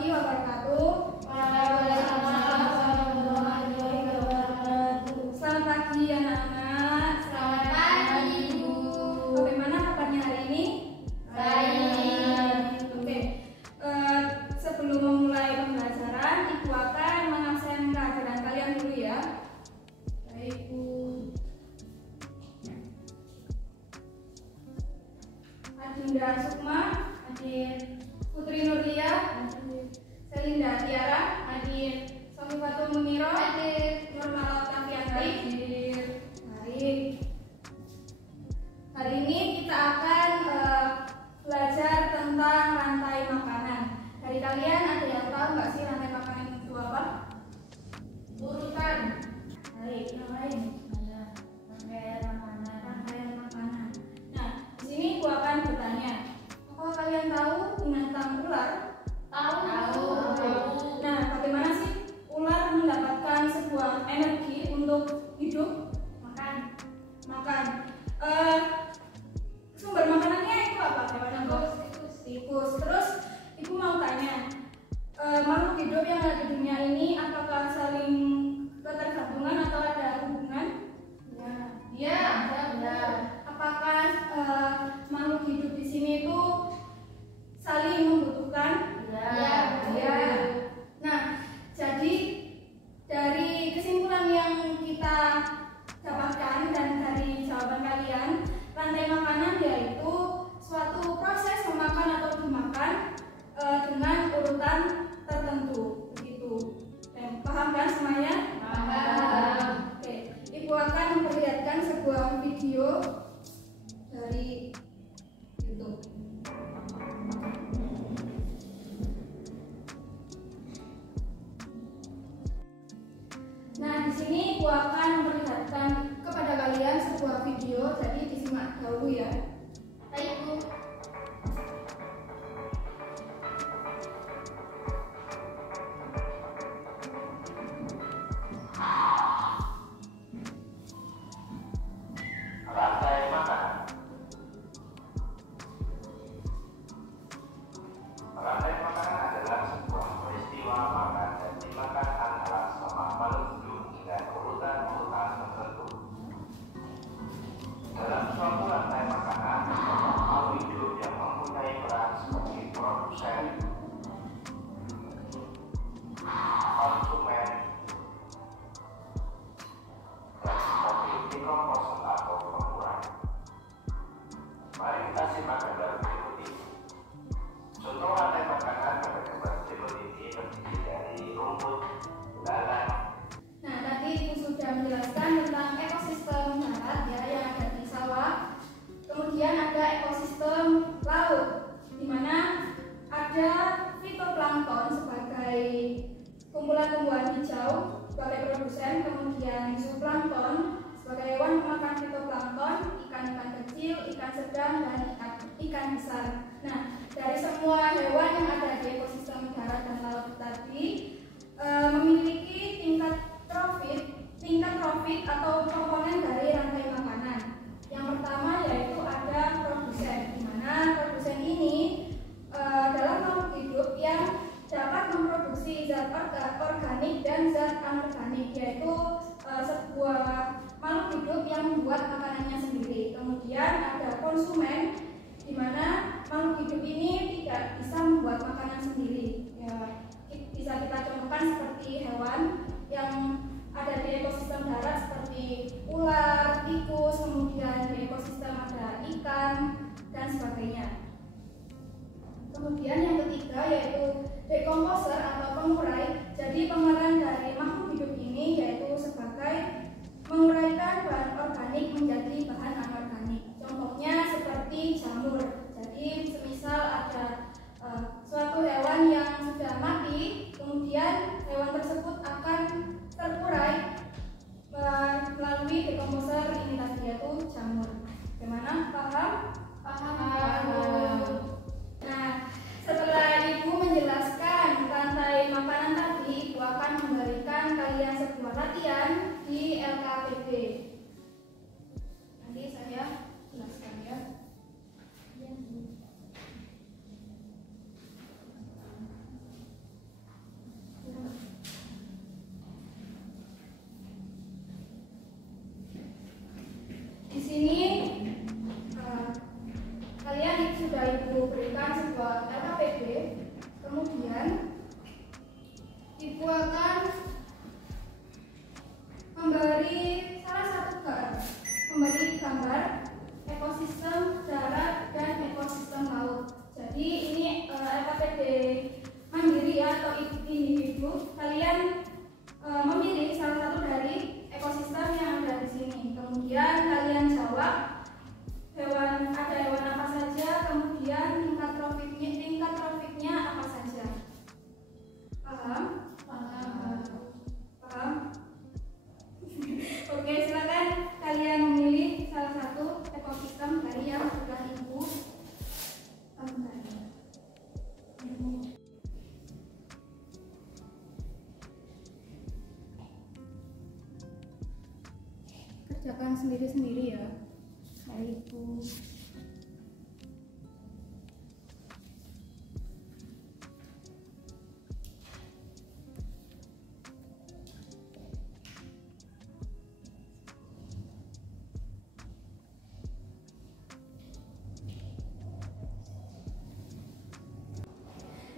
warahmatullahi wabarakatuh. Waalaikumsalam warahmatullahi wabarakatuh. Selamat pagi anak-anak. Selamat pagi, Ibu. Bagaimana kabarnya hari ini? Baik. Oke. Sebelum memulai pembelajaran, Ibu akan mengabsen kehadiran kalian dulu ya. Baik, Bu. Adinda Sukma, Hadir. Putri Nurlia, Hadir. Selinda Tiara, Hadir. Sofifatul Muniro, Hadir. Nurmal Oktavianti. Hadir. Baik. Hari ini kita akan belajar tentang rantai makanan. Dari kalian ada yang tahu nggak sih rantai makanan itu apa? Urutan. Baik, yang lain. Rangkaian makanan. Rangkaian makanan. Nah, di sini gua akan bertanya. Apakah kalian tahu binatang ular? Tahu. Nah, bagaimana sih ular mendapatkan sebuah energi untuk hidup? Makan. Sumber makanannya itu apa? Hewan apa? Tikus. Terus ibu mau tanya, makhluk hidup yang ada di dunia ini apakah saling ketergantungan atau ada hubungan? Ya. Apakah makhluk hidup di sini itu saling membutuhkan? Ya. Nah, jadi dari kesimpulan yang kita dapatkan dan dari jawaban kalian, rantai makanan yaitu suatu proses memakan atau dimakan dengan urutan tertentu, begitu. Dan paham kan semuanya? Paham. Oke, Ibu akan memperlihatkan sebuah video dari YouTube. Nah, di sini Ibu akan memperlihatkan kepada kalian sebuah video, jadi disimak dahulu ya. Baik, Bu. Rantai makanan. Rantai makanan adalah sebuah peristiwa makan dan dimakan antara sama makhluk hidup dengan urutan-urutan tertentu. Dalam suatu rantai makanan, terdapat makhluk hidup yang mempunyai peran sebagai produsen, konsumen, dan sebagai decomposer atau pengurai. Mari kita simak gambar berikut ini. Contoh rantai makanan pada gambar berikut ini terdiri dari rumput, belalang. Nah, tadi Ibu sudah menjelaskan tentang ekosistem darat ya yang ada di sawah. Kemudian ada ekosistem laut, di mana ada fitoplankton sebagai kumpulan tumbuhan hijau sebagai produsen, kemudian zooplankton sebagai hewan pemakan fitoplankton, ikan-ikan kecil, ikan sedang, dan ikan besar. Nah, dari semua hewan yang ada di ekosistem darat dan laut tadi memiliki tingkat profit atau komponen dari rantai makanan. Yang pertama yaitu ada produsen, di mana produsen ini adalah makhluk hidup yang dapat memproduksi zat organik dan zat anorganik, yaitu sebuah makhluk hidup yang membuat makanannya sendiri. Kemudian ada konsumen, di mana makhluk hidup ini tidak bisa membuat makanan sendiri. Ya, bisa kita contohkan seperti hewan yang ada di ekosistem darat seperti ular, tikus, kemudian di ekosistem ada ikan dan sebagainya. Kemudian yang ketiga yaitu decomposer atau pengurai. Jadi pemeran dari makhluk hidup ini yaitu sebagai menguraikan bahan organik menjadi bahan anorganik. Contohnya seperti jamur. Jadi semisal ada suatu hewan yang sudah mati, kemudian hewan tersebut akan terurai melalui decomposer ini tadi yaitu jamur. Bagaimana? Paham? Paham. Nah, setelah Ibu menjelaskan rantai makanan tadi, Ibu akan memberikan kalian sebuah latihan di LKPB. Nanti kerjakan sendiri-sendiri ya. Baik, Bu.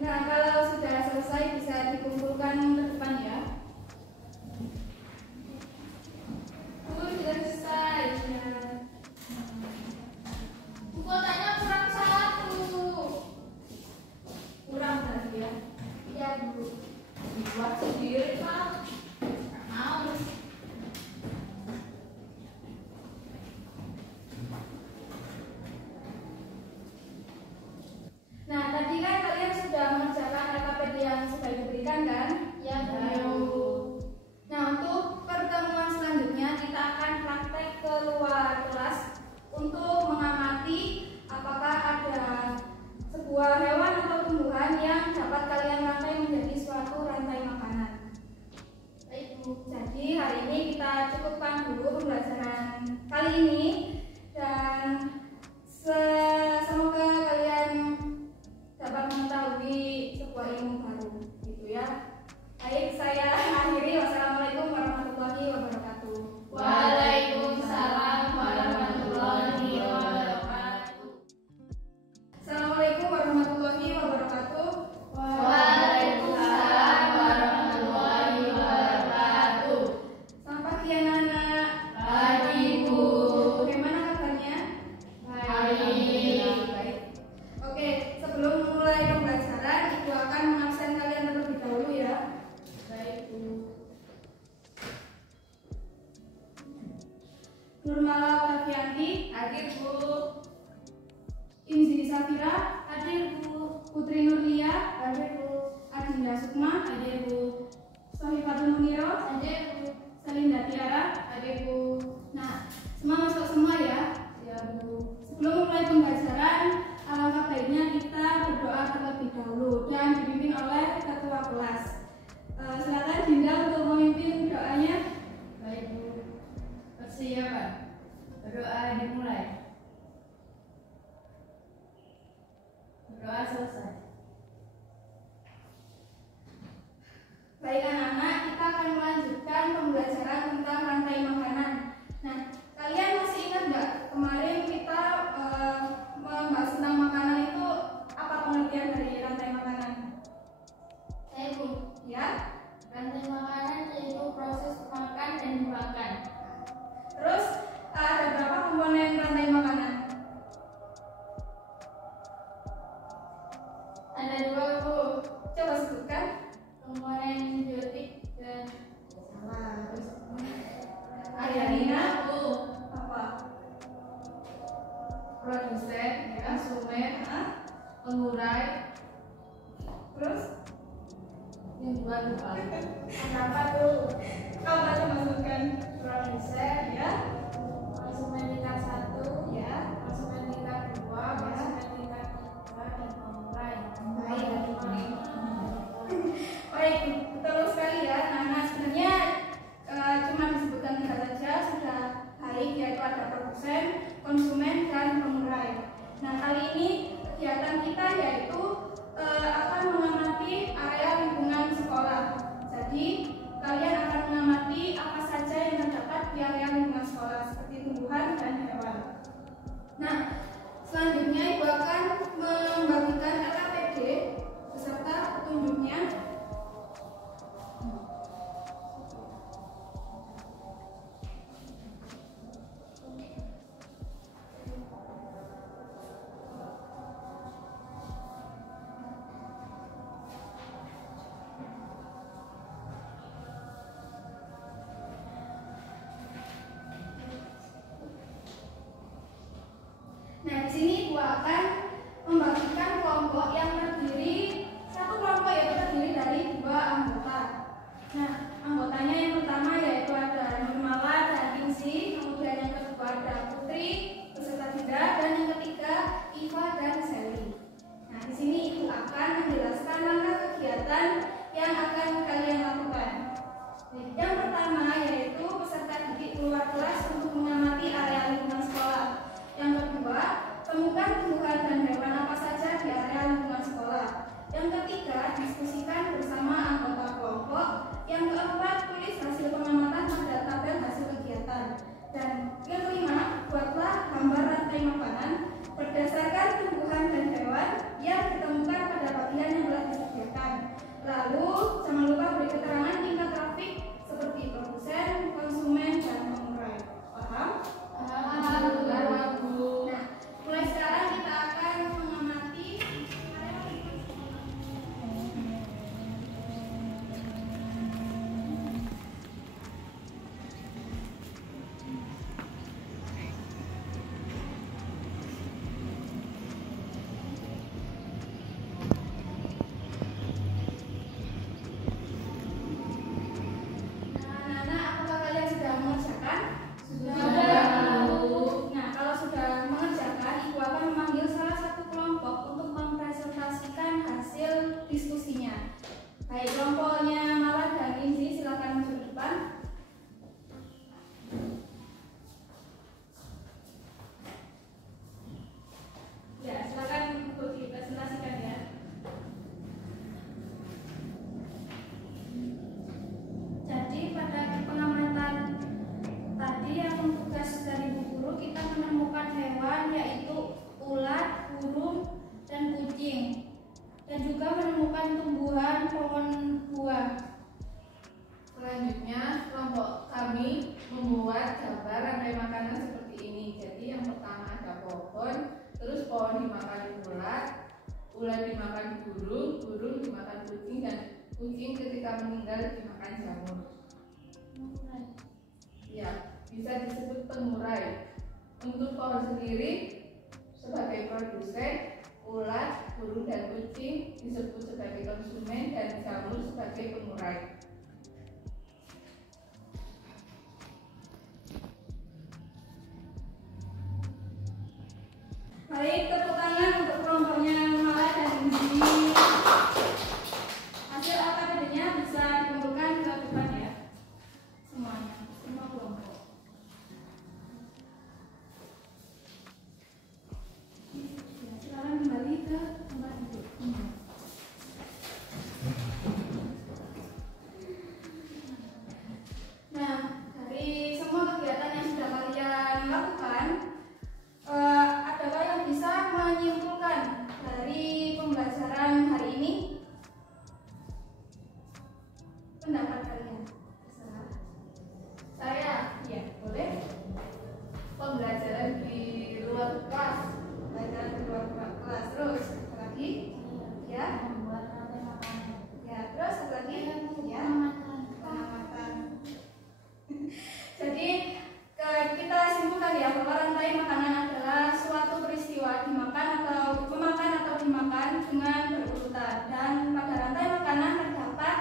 Nah, kalau sudah selesai bisa dikumpulkan ke depan ya. Bu, sudah selesai. Ya. Bu, kotanya kurang 1. Kurang tadi ya. Iya, Bu. Dibuat sendiri kan. Nggak mau. Nah, tadi kan kalian sudah mengerjakan LKPD yang sudah diberikan kan? Iya, Bu. Nah, untuk pertemuan selanjutnya kita akan praktek keluar kelas untuk mengamati apakah ada sebuah hewan atau tumbuhan yang dapat kalian rangkai menjadi suatu rantai makanan. Baik, Bu. Jadi hari ini kita cukupkan dulu pembelajaran kali ini dan semoga kalian dapat mengetahui sebuah ilmu baru gitu ya. Baik, saya akhiri. Wassalamualaikum warahmatullahi wabarakatuh. Waalaikumsalam warahmatullahi wabarakatuh. Assalamualaikum warahmatullahi wabarakatuh. Waalaikumsalam warahmatullahi wabarakatuh. Selamat pagi anak-anak. Pagi, Bu. Bagaimana kabarnya? Baik. Baik. Oke, sebelum mulai pembelajaran, Ibu akan mengabsen kalian terlebih dahulu ya. Baik, Bu. Nurmala Oktavianti, Hadir, Bu. Inzi Safira, Hadir, Bu. Putri Nurlia, Hadir, Bu. Adinda Sukma, Hadir, Bu. Sohifatul Muniro, Hadir, Bu. Selinda Tiara. Hadir, Bu. Nah, semua masuk semua ya. Siap, Bu. Sebelum mulai pembelajaran, alangkah baiknya kita berdoa terlebih dahulu dan dipimpin oleh ketua kelas. Silakan Dinda untuk memimpin doanya. Baik, Bu. Persiapan. Berdoa dimulai. Berdoa selesai. Baik anak-anak, kita akan melanjutkan pembelajaran tentang rantai makanan. Nah, kalian masih ingat nggak kemarin kita membahas tentang makanan itu apa pengertian dari rantai makanan? Saya, Bu. Ya, Rantai makanan yaitu proses makan dan dimakan. terus ada berapa komponen rantai makanan? Ada 2, Bu. Coba sebutkan. Komponen biotik dan Salah. Terus Arianina, Bu. apa? Produsen, konsumen, Hah? pengurai, Terus yang buat lupa. apa tuh? Kau tadi masukkan Produsen, ya, konsumen tingkat 1, ya. konsumen tingkat 2, konsumen tingkat 3, dan pengurai. Baik, betul sekali ya. Nah, sebenarnya cuma disebutkan 3 saja sudah baik, yaitu ada produsen, konsumen, dan pengurai. Nah, kali ini kegiatan kita yaitu akan mengamati area lingkungan sekolah. Jadi kalian akan mengamati apa saja yang terdapat di area lingkungan sekolah seperti tumbuhan dan hewan. Nah, selanjutnya Ibu akan membagikan LKPD beserta petunjuknya. Nah, di sini Ibu akan membagikan kelompok yang terdiri, satu kelompok yaitu terdiri dari menemukan tumbuhan pohon buah. Selanjutnya, kelompok kami membuat gambar rantai makanan seperti ini. Jadi yang pertama ada pohon, terus pohon dimakan ulat, ulat dimakan burung, burung dimakan kucing, dan kucing ketika meninggal dimakan jamur. Ya, bisa disebut pengurai. Untuk pohon sendiri sebagai produsen, ulat, burung, dan kucing disebut sebagai konsumen, dan jamur sebagai pengurai. Baik, tepuk tangan untuk kelompoknya Mala dan Indi. Hasil AKBD-nya bisa dikumpulkan ke depan ya. Semuanya, semua kelompok. Ya, silakan kembali ke tempat duduk. Nah, dari semua kegiatan yang sudah kalian lakukan, adakah yang bisa menyimpulkan dari pembelajaran hari ini? Pendapat kalian? Terserah. Saya Iya, boleh. pembelajaran di luar kelas. Belajar di luar kelas. Terus apa lagi? Ya. Membuat rantai makanan. Ya, terus apa lagi? Ya. Pengamatan. Jadi kita simpulkan ya bahwa rantai makanan adalah suatu peristiwa dimakan atau memakan atau dimakan dengan berurutan, dan pada rantai makanan terdapat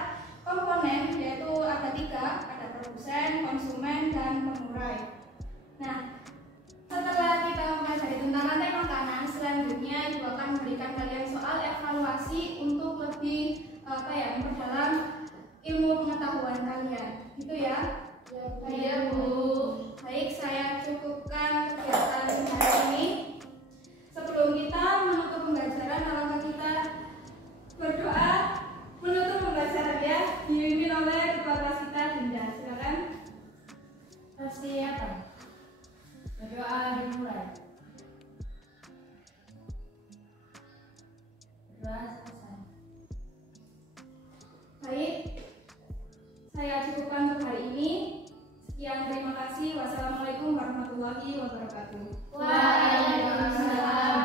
komponen yaitu ada 3, ada produsen, konsumen, dan pengurai. Nah, setelah kita mempelajari tentang rantai makanan, selanjutnya ibu akan memberikan kalian soal evaluasi untuk lebih memperdalam ilmu pengetahuan kalian, gitu ya. Iya, Bu. Baik, saya cukupkan kegiatan hari ini. Sebelum kita menutup pembelajaran, alangkah kita berdoa menutup pembelajaran ya, dipimpin oleh ketua kelas kita, Dinda. Silakan. Persiapan. Berdoa dimulai. Berdoa selesai. Baik, saya cukupkan untuk hari ini. Sekian, terima kasih. Wassalamualaikum warahmatullahi wabarakatuh. Waalaikumsalam.